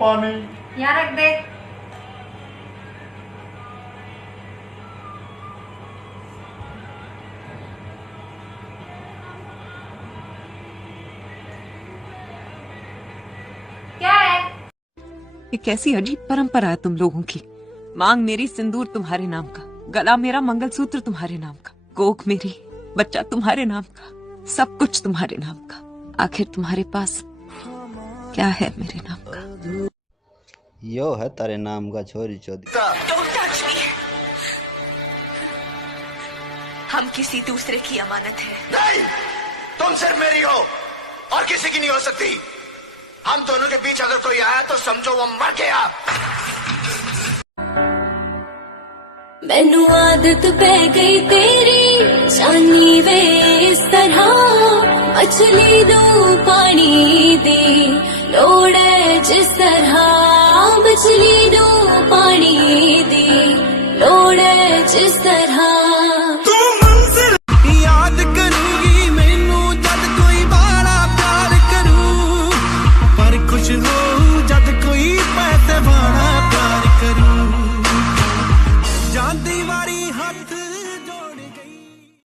पानी यहाँ रख दे। क्या है? ये कैसी अजीब परंपरा है तुम लोगों की। मांग मेरी सिंदूर तुम्हारे नाम का, गला मेरा मंगलसूत्र तुम्हारे नाम का, कोख मेरी बच्चा तुम्हारे नाम का, सब कुछ तुम्हारे नाम का। आखिर तुम्हारे पास क्या है मेरे नाम का? यो है तारे नाम का छोरी चौधरी। Don't touch me. हम किसी दूसरे की अमानत है। नहीं, तुम सिर्फ मेरी हो और किसी की नहीं हो सकती। हम दोनों के बीच अगर कोई आया तो समझो वो मर गया। मैनू आदत पै गई तेरी जानी वे इस तरह, मछली दो पानी दी लोड़ है जिस तरह, मछली दो पानी दी लोड़ है जिस तरह।